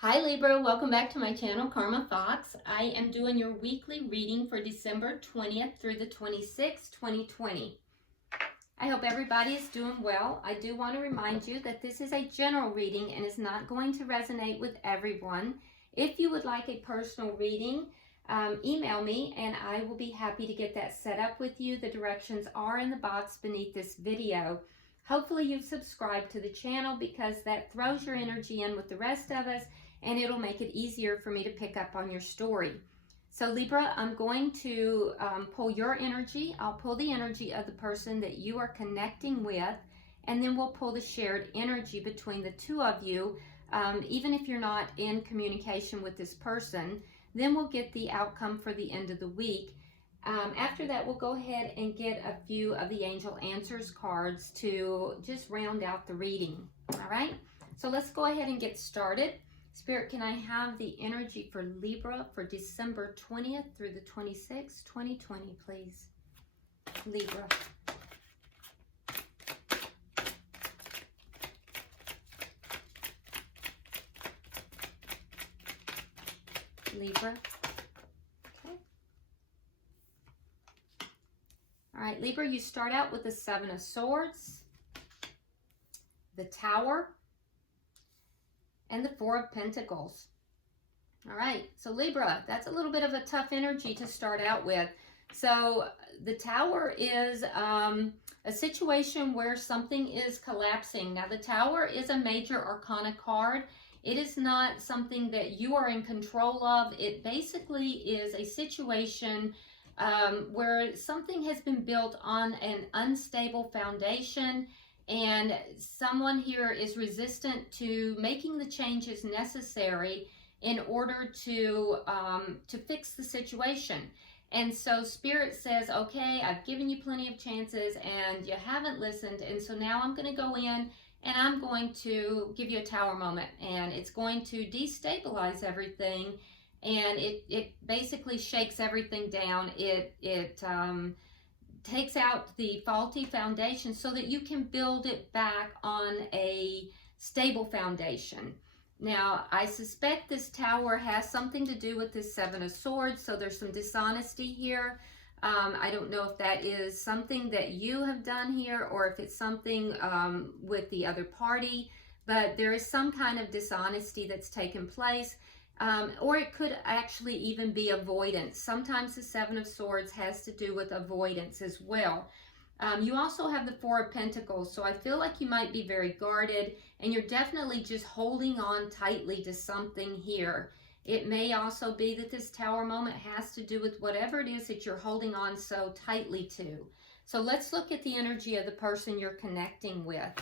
Hi Libra, welcome back to my channel, Karma Fox. I am doing your weekly reading for December 20th through the 26th, 2020. I hope everybody is doing well. I do want to remind you that this is a general reading and is not going to resonate with everyone. If you would like a personal reading, email me and I will be happy to get that set up with you. The directions are in the box beneath this video. Hopefully you've subscribed to the channel because that throws your energy in with the rest of us, and it'll make it easier for me to pick up on your story. So Libra, I'm going to pull your energy. I'll pull the energy of the person that you are connecting with, and then we'll pull the shared energy between the two of you, even if you're not in communication with this person. Then we'll get the outcome for the end of the week. After that, we'll go ahead and get a few of the Angel Answers cards to just round out the reading. All right, so let's go ahead and get started. Spirit, can I have the energy for Libra for December 20th through the 26th, 2020, please? Libra. Libra. Okay. All right, Libra, you start out with the Seven of Swords, the Tower, and the Four of Pentacles. All right, so Libra, that's a little bit of a tough energy to start out with. So the Tower is a situation where something is collapsing. Now the Tower is a major arcana card. It is not something that you are in control of. It basically is a situation where something has been built on an unstable foundation, and someone here is resistant to making the changes necessary in order to fix the situation. And so Spirit says, okay, I've given you plenty of chances and you haven't listened, and so now I'm going to go in and I'm going to give you a Tower moment, and it's going to destabilize everything, and it basically shakes everything down. It takes out the faulty foundation so that you can build it back on a stable foundation. Now, I suspect this Tower has something to do with this Seven of Swords, so there's some dishonesty here. I don't know if that is something that you have done here or if it's something with the other party, but there is some kind of dishonesty that's taken place. Or it could actually even be avoidance. Sometimes the Seven of Swords has to do with avoidance as well. You also have the Four of Pentacles, so I feel like you might be very guarded, and you're definitely just holding on tightly to something here. It may also be that this Tower moment has to do with whatever it is that you're holding on so tightly to. So let's look at the energy of the person you're connecting with.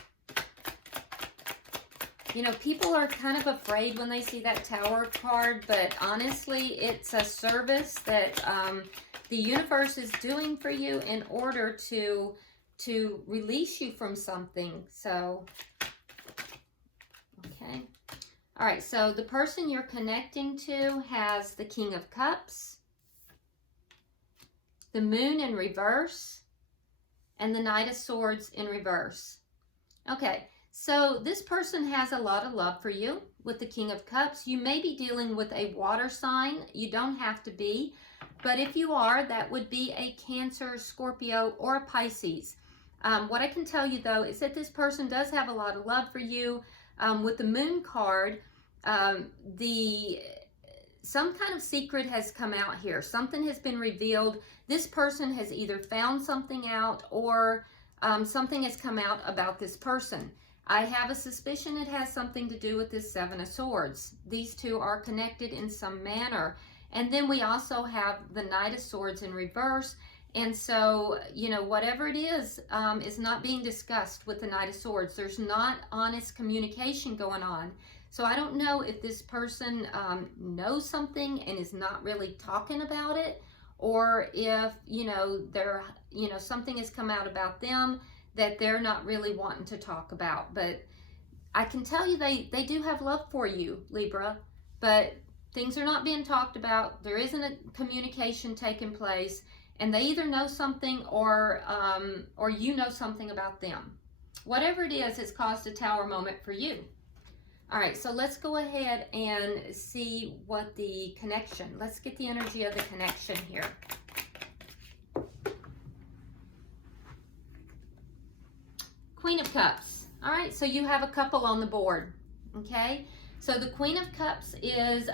You know, people are kind of afraid when they see that Tower card, but honestly, it's a service that the universe is doing for you in order to release you from something. So, okay. All right, so the person you're connecting to has the King of Cups, the Moon in reverse, and the Knight of Swords in reverse. Okay. So this person has a lot of love for you with the King of Cups. You may be dealing with a water sign. You don't have to be. But if you are, that would be a Cancer, Scorpio, or a Pisces. What I can tell you, though, is that this person does have a lot of love for you. With the Moon card, some kind of secret has come out here. Something has been revealed. This person has either found something out or something has come out about this person. I have a suspicion it has something to do with this Seven of Swords. These two are connected in some manner. And then we also have the Knight of Swords in reverse. And so, you know, whatever it is not being discussed with the Knight of Swords. There's not honest communication going on. So I don't know if this person knows something and is not really talking about it, or if, something has come out about them that they're not really wanting to talk about. But I can tell you they do have love for you, Libra, but things are not being talked about. There isn't a communication taking place, and they either know something or you know something about them. Whatever it is, it's caused a Tower moment for you. All right, so let's go ahead and see what the connection, let's get the energy of the connection here. Queen of Cups. All right, so you have a couple on the board, okay? So the Queen of Cups is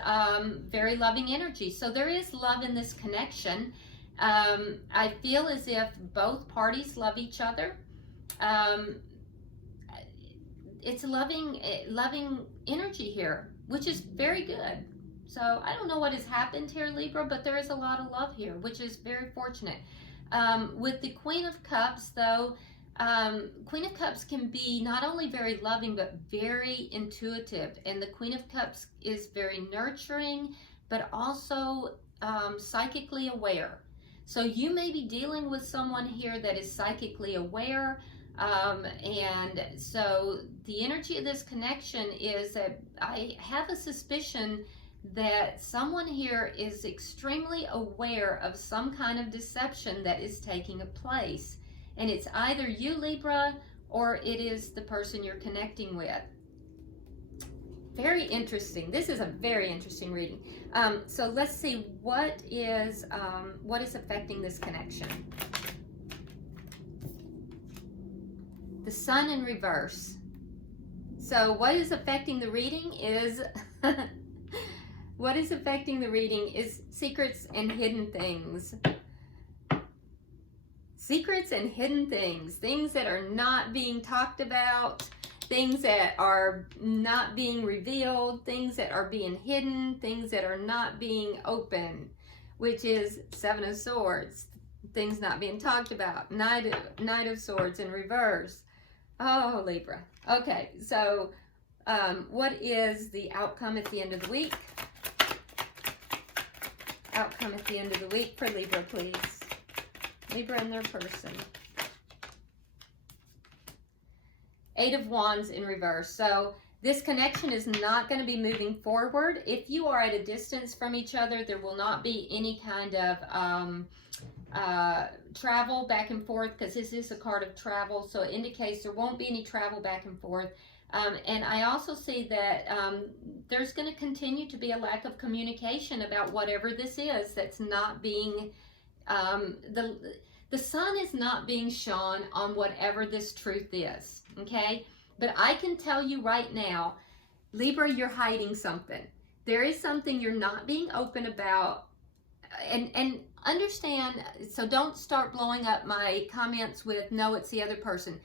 very loving energy. So there is love in this connection. I feel as if both parties love each other. It's loving energy here, which is very good. So I don't know what has happened here, Libra, but there is a lot of love here, which is very fortunate. With the Queen of Cups, though, Queen of Cups can be not only very loving, but very intuitive. And the Queen of Cups is very nurturing, but also psychically aware. So you may be dealing with someone here that is psychically aware. And so the energy of this connection is that I have a suspicion that someone here is extremely aware of some kind of deception that is taking place. And it's either you, Libra, or it is the person you're connecting with. Very interesting. This is a very interesting reading. So let's see what is affecting this connection. The Sun in reverse. So what is affecting the reading is what is affecting the reading is secrets and hidden things. Secrets and hidden things, things that are not being talked about, things that are not being revealed, things that are being hidden, things that are not being open, which is Seven of Swords, things not being talked about, Knight of Swords in reverse. Oh, Libra. Okay, so what is the outcome at the end of the week? Outcome at the end of the week for Libra, please. Libra and their person. Eight of Wands in reverse. So this connection is not going to be moving forward. If you are at a distance from each other, there will not be any kind of travel back and forth, because this is a card of travel. So it indicates there won't be any travel back and forth. And I also see that there's going to continue to be a lack of communication about whatever this is that's not being the sun is not being shone on whatever this truth is, okay? But I can tell you right now, Libra, you're hiding something. There is something you're not being open about, and understand, so don't start blowing up my comments with, no, it's the other person.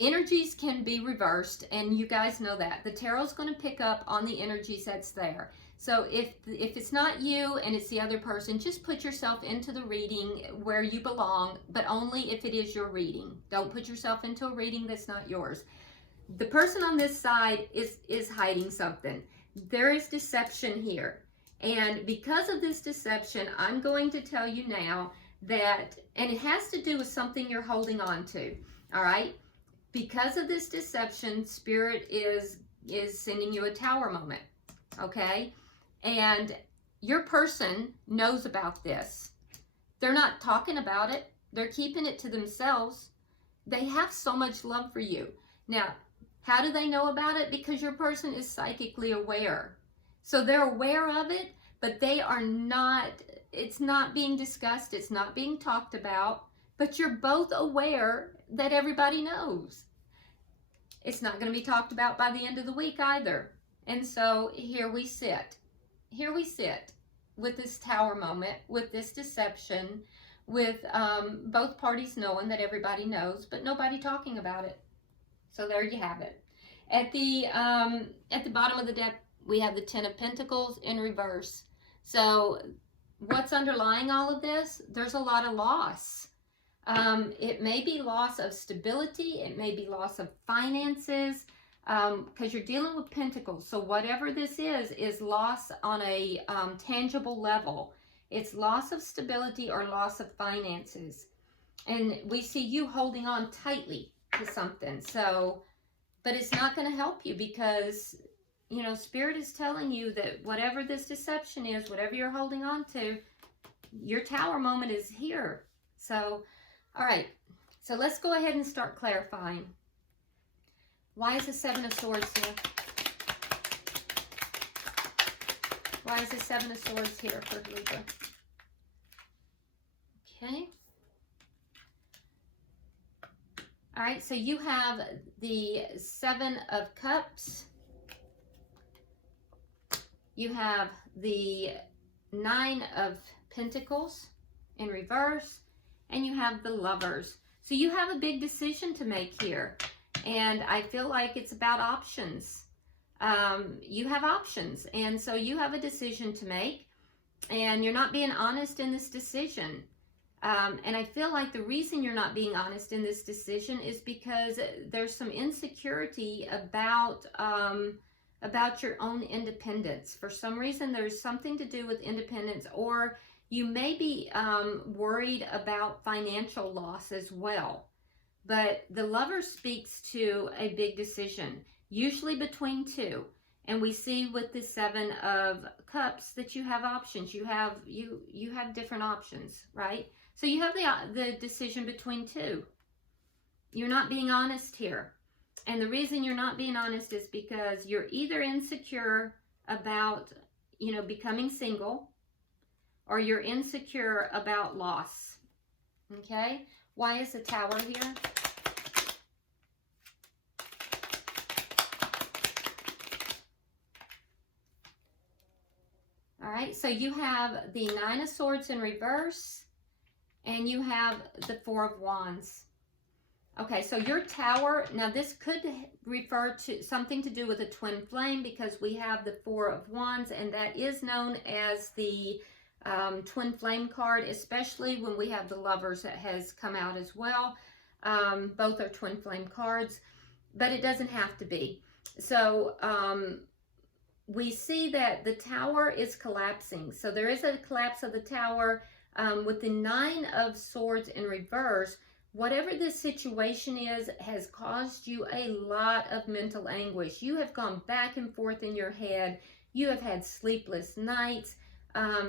Energies can be reversed, and you guys know that. The tarot's going to pick up on the energies that's there. So if it's not you and it's the other person, just put yourself into the reading where you belong, but only if it is your reading. Don't put yourself into a reading that's not yours. The person on this side is hiding something. There is deception here. And because of this deception, I'm going to tell you now that, and it has to do with something you're holding on to, all right? Because of this deception, Spirit is sending you a tower moment, okay? And your person knows about this. They're not talking about it. They're keeping it to themselves. They have so much love for you. Now, how do they know about it? Because your person is psychically aware. So they're aware of it, but they are not, it's not being discussed. It's not being talked about, but you're both aware that everybody knows. It's not going to be talked about by the end of the week either. And so here we sit. Here we sit with this tower moment, with this deception, with both parties knowing that everybody knows, but nobody talking about it. So there you have it. At the bottom of the deck, we have the Ten of Pentacles in reverse. So what's underlying all of this? There's a lot of loss. It may be loss of stability. It may be loss of finances, because you're dealing with pentacles. So whatever this is loss on a tangible level. It's loss of stability or loss of finances. And we see you holding on tightly to something. So, but it's not going to help you, because, you know, Spirit is telling you that whatever this deception is, whatever you're holding on to, your tower moment is here. So, all right. So let's go ahead and start clarifying. Why is the Seven of Swords here? Why is the Seven of Swords here for Libra? Okay. All right, so you have the Seven of Cups. You have the Nine of Pentacles in reverse, and you have the Lovers. So you have a big decision to make here, and I feel like it's about options. You have options, and so you have a decision to make, and you're not being honest in this decision. And I feel like the reason you're not being honest in this decision is because there's some insecurity about your own independence. For some reason, there's something to do with independence, or you may be worried about financial loss as well. But the Lover speaks to a big decision, usually between two. And we see with the Seven of Cups that you have options. You have different options, right? So you have the decision between two. You're not being honest here. And the reason you're not being honest is because you're either insecure about, becoming single, or you're insecure about loss. Okay? Why is the Tower here? All right, so you have the Nine of Swords in reverse, and you have the Four of Wands. Okay, so your Tower, now this could refer to something to do with a twin flame, because we have the Four of Wands, and that is known as the twin flame card, especially when we have the Lovers that has come out as well. Both are twin flame cards, but it doesn't have to be. So we see that the Tower is collapsing. So there is a collapse of the Tower with the Nine of Swords in reverse. Whatever this situation is has caused you a lot of mental anguish. You have gone back and forth in your head. You have had sleepless nights.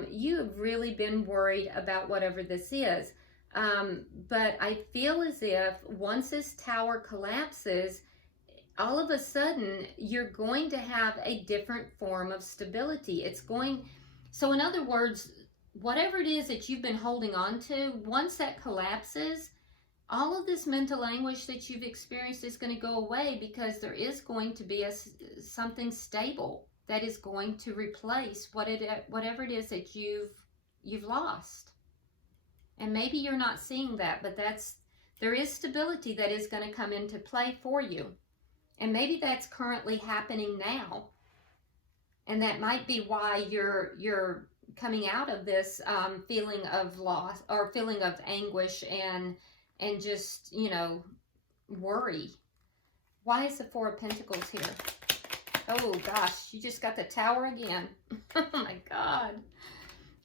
You have really been worried about whatever this is. But I feel as if once this Tower collapses, all of a sudden you're going to have a different form of stability. So in other words, whatever it is that you've been holding on to, once that collapses, all of this mental anguish that you've experienced is going to go away, because there is going to be something stable that is going to replace whatever it is that you've lost. And maybe you're not seeing that, but there is stability that is going to come into play for you. And maybe that's currently happening now. And that might be why you're coming out of this feeling of loss, or feeling of anguish and just, worry. Why is the Four of Pentacles here? Oh gosh, you just got the Tower again. Oh my God.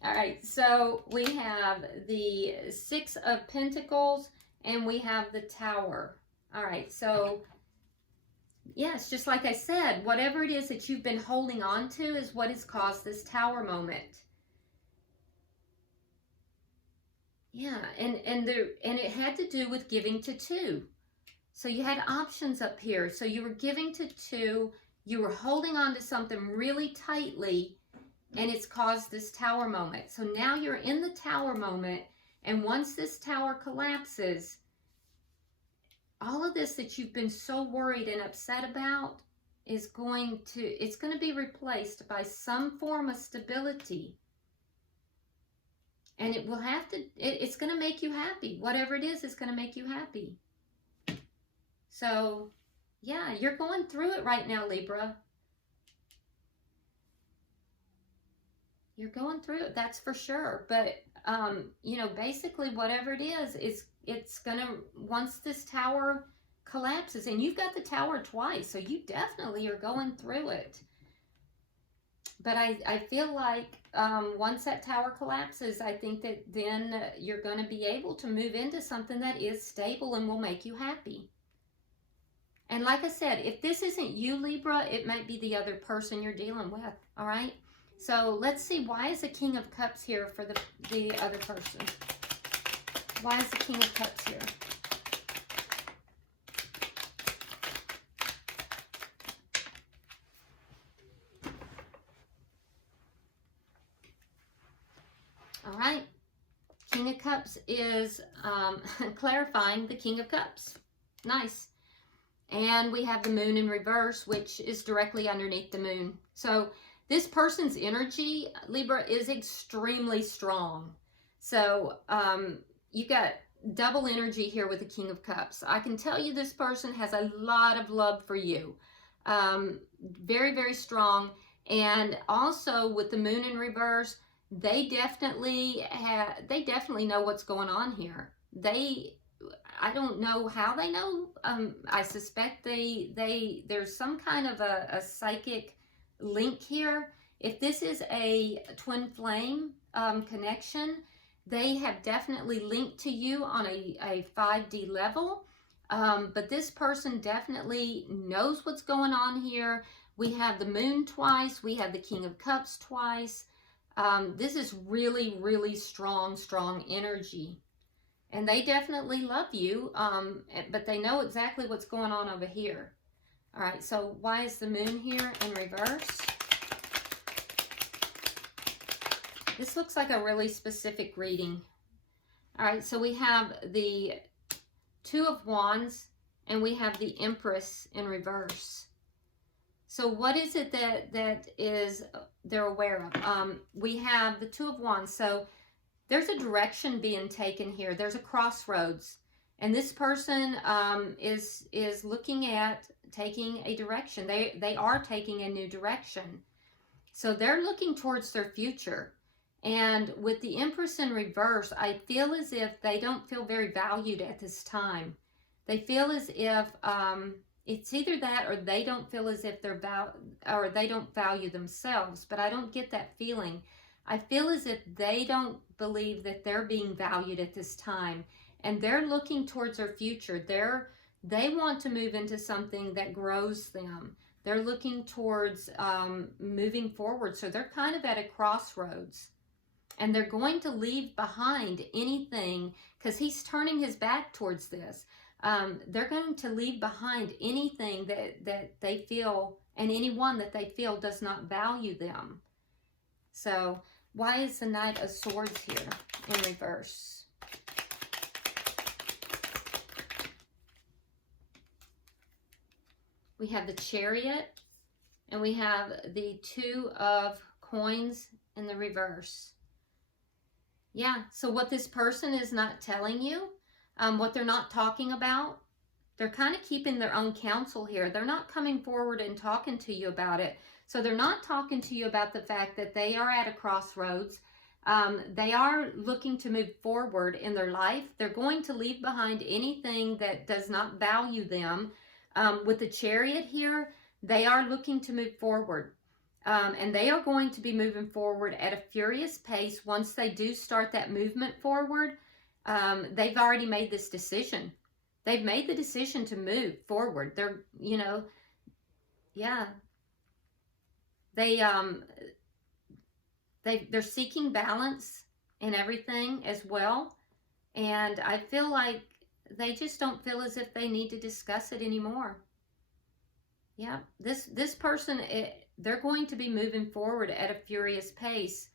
All right, so we have the Six of Pentacles and we have the Tower. All right, so yes, just like I said, whatever it is that you've been holding on to is what has caused this Tower moment. Yeah, and it had to do with giving to two. So you had options up here. So you were giving to two, you were holding on to something really tightly, and it's caused this Tower moment. So now you're in the Tower moment, and once this Tower collapses, all of this that you've been so worried and upset about is going to be replaced by some form of stability. And it will have to, it's going to make you happy. Whatever it is going to make you happy. So, yeah, you're going through it right now, Libra. You're going through it, that's for sure. But, basically whatever it is, it's going to, once this Tower collapses, and you've got the Tower twice, so you definitely are going through it. But I feel like once that Tower collapses, I think that then you're going to be able to move into something that is stable and will make you happy. And like I said, if this isn't you, Libra, it might be the other person you're dealing with, all right? So let's see, why is the King of Cups here for the other person? Why is the King of Cups here? All right. King of Cups is clarifying the King of Cups. Nice. And we have the moon in reverse, which is directly underneath the moon. So this person's energy, Libra, is extremely strong. So you got double energy here with the King of Cups. I can tell you this person has a lot of love for you. Very, very strong. And also with the moon in reverse, they definitely know what's going on here. I don't know how they know. I suspect there's some kind of a psychic link here. If this is a twin flame connection, they have definitely linked to you on a 5D level. But this person definitely knows what's going on here. We have the moon twice. We have the King of Cups twice. This is really, really strong energy. And they definitely love you, but they know exactly what's going on over here. All right, so why is the moon here in reverse? This looks like a really specific reading. All right, so we have the Two of Wands, and we have the Empress in reverse. So what is it that they're aware of? We have the Two of Wands. So there's a direction being taken here. There's a crossroads. And this person is looking at taking a direction. They are taking a new direction. So they're looking towards their future. And with the Empress in reverse, I feel as if they don't feel very valued at this time. They feel as if it's either that or they don't feel as if they don't value themselves. But I don't get that feeling. I feel as if they don't believe that they're being valued at this time. And they're looking towards their future. They want to move into something that grows them. They're looking towards moving forward. So they're kind of at a crossroads. And they're going to leave behind anything, because he's turning his back towards this. They're going to leave behind anything that they feel, and anyone that they feel does not value them. So why is the Knight of Swords here in reverse? We have the Chariot, and we have the Two of Coins in the reverse. Yeah, so what this person is not telling you, what they're not talking about, they're kind of keeping their own counsel here. They're not coming forward and talking to you about it. So they're not talking to you about the fact that they are at a crossroads. They are looking to move forward in their life. They're going to leave behind anything that does not value them. With the Chariot here, they are looking to move forward. And they are going to be moving forward at a furious pace. Once they do start that movement forward, they've already made this decision. They've made the decision to move forward. They're, yeah. They're seeking balance in everything as well. And I feel like they just don't feel as if they need to discuss it anymore. Yeah, this person, they're going to be moving forward at a furious pace.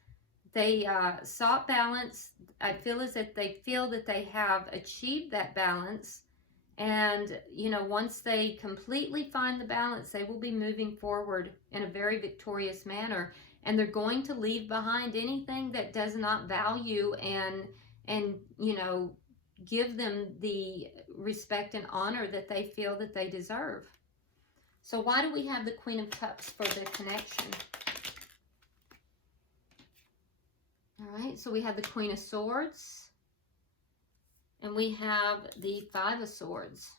They sought balance. I feel as if they feel that they have achieved that balance. And, once they completely find the balance, they will be moving forward in a very victorious manner. And they're going to leave behind anything that does not value and give them the respect and honor that they feel that they deserve. So why do we have the Queen of Cups for the connection? All right, so we have the Queen of Swords. And we have the Five of Swords.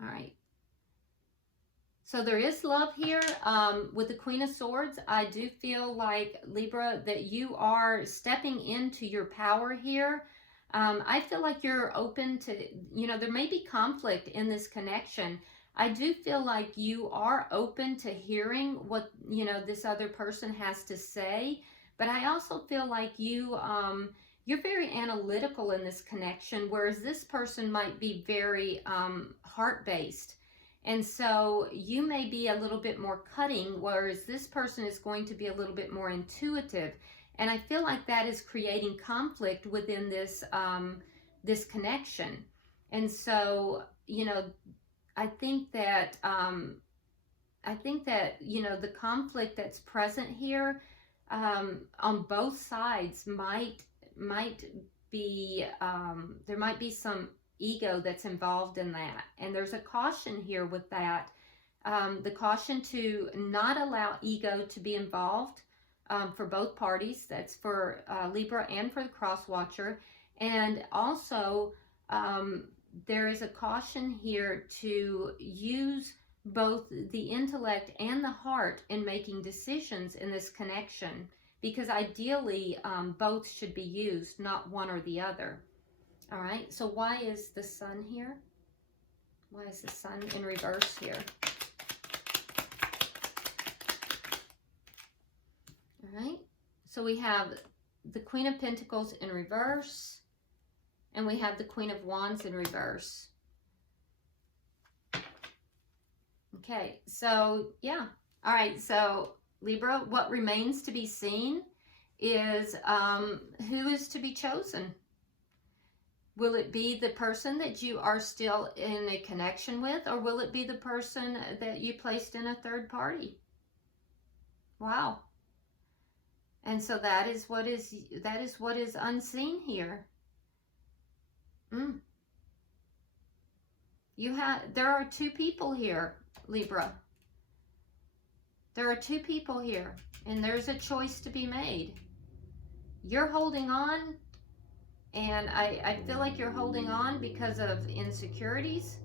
All right. So there is love here. With the Queen of Swords, I do feel like, Libra, that you are stepping into your power here. I feel like you're open to, there may be conflict in this connection. I do feel like you are open to hearing what, this other person has to say. But I also feel like you're very analytical in this connection, whereas this person might be very heart-based. And so you may be a little bit more cutting, whereas this person is going to be a little bit more intuitive. And I feel like that is creating conflict within this, this connection. And so, you know, I think that, you know, the conflict that's present here, on both sides might be, there might be some ego that's involved in that. And there's a caution here with that. The caution to not allow ego to be involved, for both parties. That's for Libra and for the cross watcher. And also, there is a caution here to use both the intellect and the heart in making decisions in this connection, because ideally both should be used, not one or the other. All right, so why is the sun here? Why is the sun in reverse here? All right, so we have the Queen of Pentacles in reverse, and we have the Queen of Wands in reverse. Okay, so yeah. All right, so Libra, what remains to be seen is who is to be chosen. Will it be the person that you are still in a connection with, or will it be the person that you placed in a third party? Wow. And so that is what is unseen here. There are two people here, Libra. There are two people here, and there's a choice to be made. You're holding on, and I feel like you're holding on because of insecurities.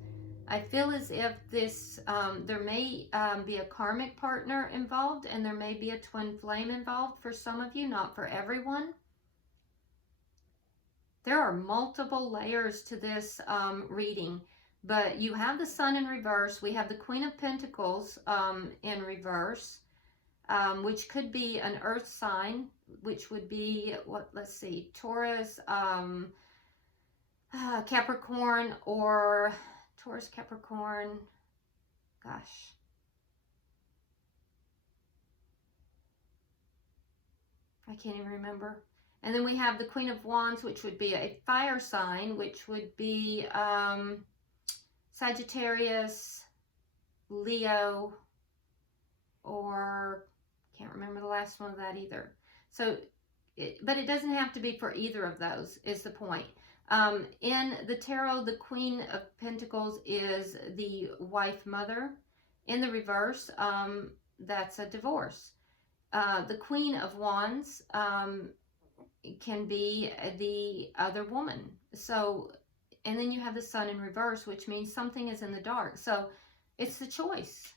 I feel as if this, there may be a karmic partner involved, and there may be a twin flame involved for some of you, not for everyone. There are multiple layers to this reading, but you have the sun in reverse. We have the Queen of Pentacles in reverse, which could be an earth sign, which would be, let's see, Taurus, Capricorn, or Taurus, Capricorn, gosh. I can't even remember. And then we have the Queen of Wands, which would be a fire sign, which would be Sagittarius, Leo, or can't remember the last one of that either. So, but it doesn't have to be for either of those, is the point. In the tarot, the Queen of Pentacles is the wife mother. In the reverse, that's a divorce. The Queen of Wands can be the other woman. So, and then you have the sun in reverse, which means something is in the dark. So it's the choice.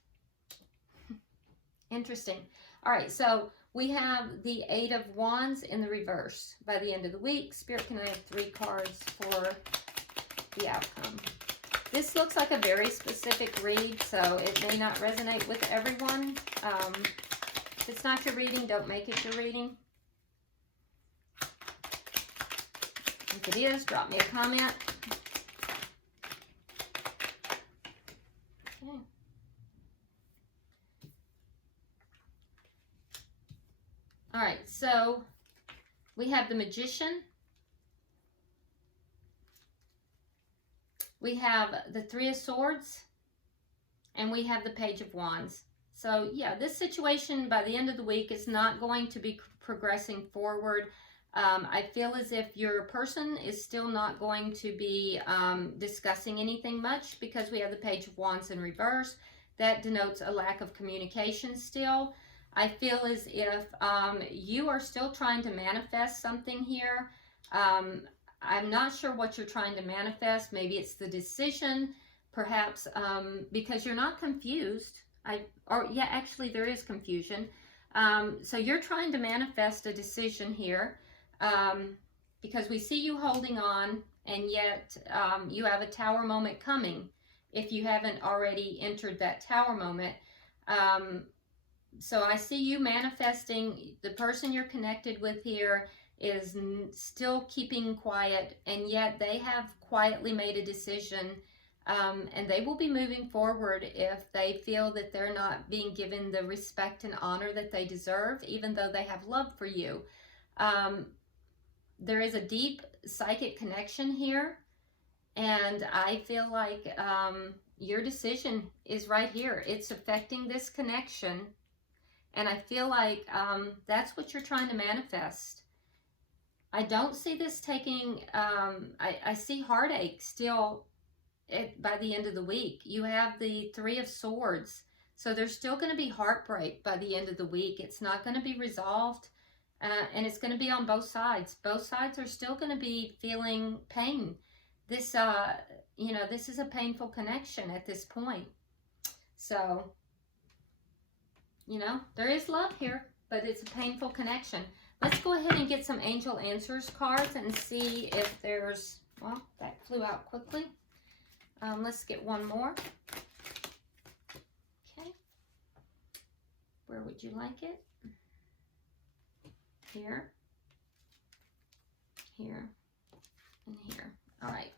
Interesting. All right, so we have the Eight of Wands in the reverse. By the end of the week, Spirit, can I have 3 cards for the outcome? This looks like a very specific read, so it may not resonate with everyone. If it's not your reading, don't make it your reading. If it is, drop me a comment. Okay. All right, so we have the Magician. We have the Three of Swords, and we have the Page of Wands. So yeah, this situation by the end of the week is not going to be progressing forward. I feel as if your person is still not going to be discussing anything much, because we have the Page of Wands in reverse. That denotes a lack of communication still. I feel as if you are still trying to manifest something here. I'm not sure what you're trying to manifest. Maybe it's the decision, perhaps because you're not confused. Actually there is confusion. So you're trying to manifest a decision here, because we see you holding on, and yet you have a Tower moment coming if you haven't already entered that Tower moment. So I see you manifesting. The person you're connected with here is still keeping quiet, and yet they have quietly made a decision, and they will be moving forward if they feel that they're not being given the respect and honor that they deserve, even though they have love for you. There is a deep psychic connection here, and I feel like your decision is right here. It's affecting this connection, and I feel like that's what you're trying to manifest. I don't see this taking, I see heartache still by the end of the week. You have the Three of Swords, so there's still going to be heartbreak by the end of the week. It's not going to be resolved, and it's going to be on both sides. Both sides are still going to be feeling pain. This, you know, this is a painful connection at this point. So, you know, there is love here, but it's a painful connection. Let's go ahead and get some angel answers cards and see if there's, well, that flew out quickly. Let's get one more. Okay. Where would you like it? Here, here, and here. All right.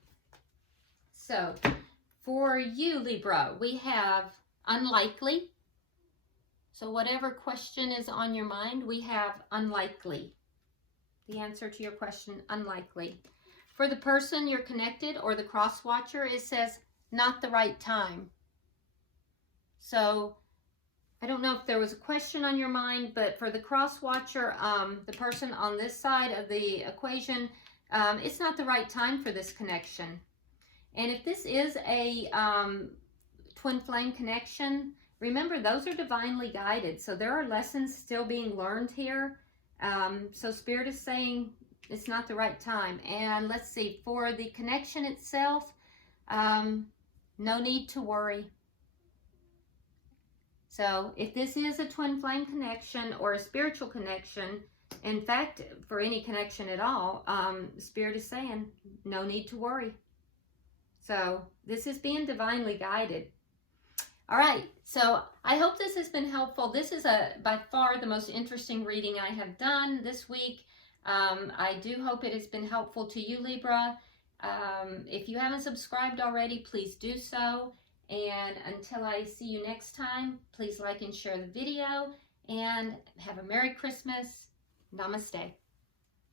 So, for you, Libra, we have unlikely. So whatever question is on your mind, we have unlikely. The answer to your question, unlikely. For the person you're connected or the cross watcher, it says not the right time. So I don't know if there was a question on your mind, but for the cross watcher, the person on this side of the equation, it's not the right time for this connection. And if this is a twin flame connection, remember, those are divinely guided. So there are lessons still being learned here. So Spirit is saying it's not the right time. And let's see, for the connection itself, no need to worry. So if this is a twin flame connection or a spiritual connection, in fact, for any connection at all, Spirit is saying no need to worry. So this is being divinely guided. All right, so I hope this has been helpful. This is by far the most interesting reading I have done this week. I do hope it has been helpful to you, Libra. If you haven't subscribed already, please do so. And until I see you next time, please like and share the video. And have a Merry Christmas. Namaste.